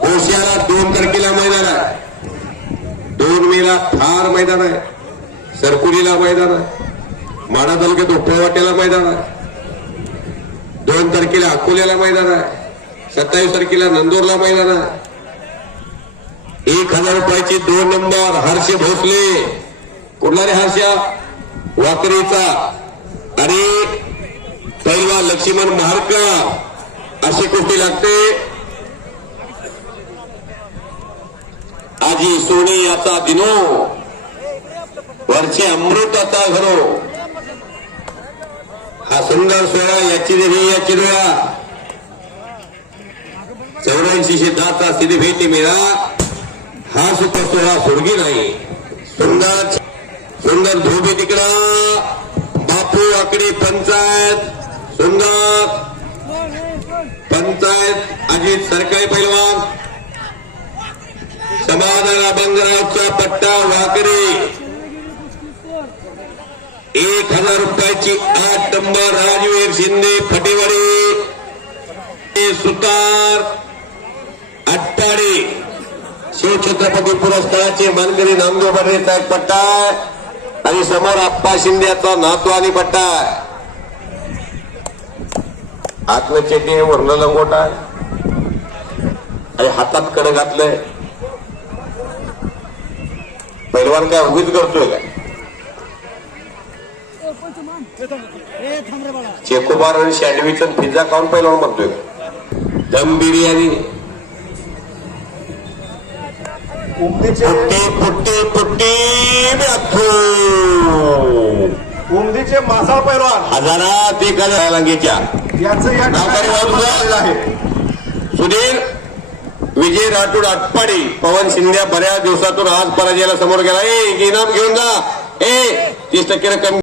ओशियाला दोन तारखेला मैदान आहे. दोन मेला थार मैदान आहे. सरकुलीला मैदान आहे. माडा तालुक्यात उपळवाट्याला मैदान आहे. दोन तारखेला अकोल्याला मैदान आहे. सत्तावीस तारखेला नंदूरला मैदान आहे. एक हजार रुपयाची दोन नंबर हर्ष भोसले. कुठला रे हर्षा वाकरेचा. आणि पहिला लक्ष्मण महारका अशी कुस्ती लागते. माझी सोनी याचा दिनो. वरचे अमृताचा घरो हा सुंदर सोहळा याची देवी याची डोळा चौऱ्याऐंशी दहाचा स्थिती भेटी मिळा. हा सुद्धा सोहळा सोडगी नाही. सुंदर सुंदर धोबी तिकडा. बापू आकडी पंचायत. सुंदर. पंचायत अजित सरकारी पैलवान. समाधान अभंगरावचा पट्टा वाकरे. एक हजार रुपयाची आठ नंबर राजवीर शिंदे फटेवाडी. सुतार अट्टाडे. शिवछत्रपती पुरस्काराचे मानकरी नामदेव बर्रेचा एक पट्टा आणि समोर आप्पा शिंदेचा नातू आणि पट्टा आहे. आतलं वर्ण लंगोटा आणि हातात कड घातलंय. पैलवान काय उगीच करतोय काय? चेकोबार आणि सँडविच आणि पिझ्झा खाऊन पैलवान म्हणतोय का? दम बिर्याणी. उमदीचे पुट्टी पुट्टी पुट्टी उमदीचे मासा पैलवान हजारात एक हजार लांगीच्या याचं या ठिकाणी सुधीर विजय राठोड आटपाडी. पवन शिंद्या बऱ्याच दिवसातून आज पराजयाला समोर गेला. ए इनाम घेऊन जा. ए तीस टक्के रक्कम